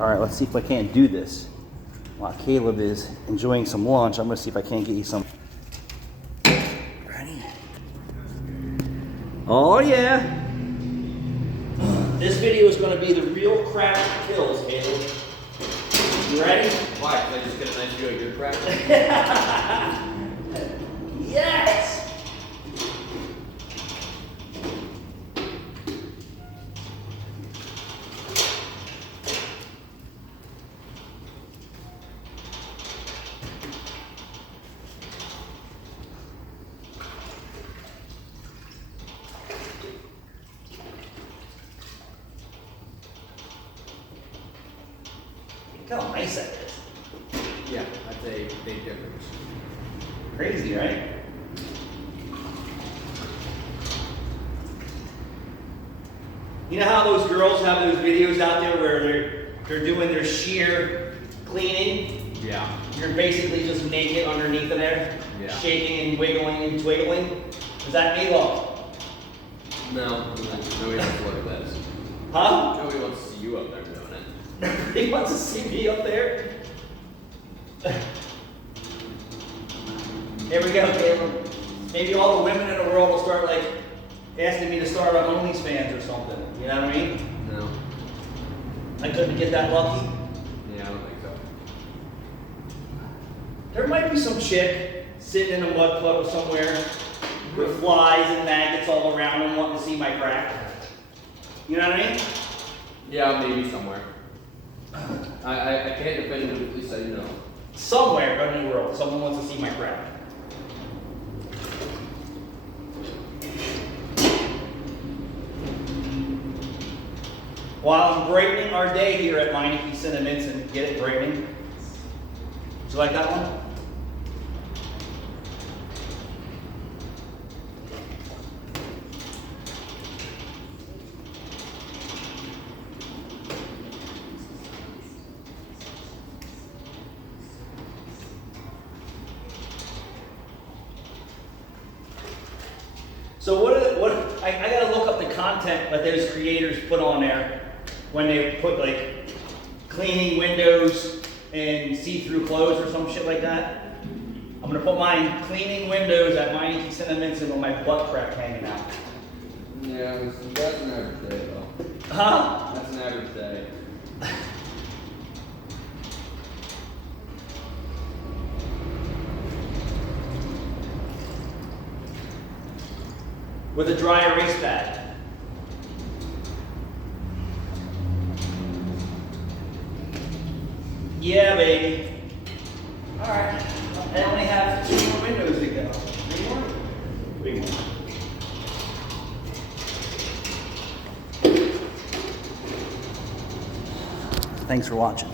All right, let's see if I can't do this. While Caleb is enjoying some lunch, I'm gonna see if I can't get you some. Ready? Oh yeah. This video is gonna be the real crap kills, Caleb. You ready? Why? Can I just get a nice view of your crap? Yes! Look how nice that is. Yeah, that's a big difference. Crazy, right? You know how those girls have those videos out there where they're doing their sheer cleaning? Yeah. You're basically just naked underneath of there, Yeah. shaking and wiggling and twiggling. Is that me, love? No, nobody wants to look at this. Huh? Nobody wants to see you up there doing it. Nobody wants to see me up there. Here we go, Caleb. Maybe all the women in the world will start like asking me to start on OnlyFans or something. You know what I mean? No. I couldn't get that lucky. Yeah, I don't think so. There might be some chick sitting in a mud puddle somewhere with flies and maggots all around and wanting to see my crack. You know what I mean? Yeah, maybe somewhere. I can't definitively say no. Somewhere in the world, someone wants to see my crack. While I'm brightening our day here at Majic Sentiments and get it brightening. Did you like that one? So I gotta look up the content that those creators put on there when they put like cleaning windows and see-through clothes or some shit like that. I'm gonna put mine cleaning windows at Majic Sentiments and with my butt crack hanging out. Yeah, that's an average day though. Huh? That's an average day. With a dry erase pad. Yeah, baby. All right. I only have 2 more windows to go. 3 more? 3 more. Thanks for watching.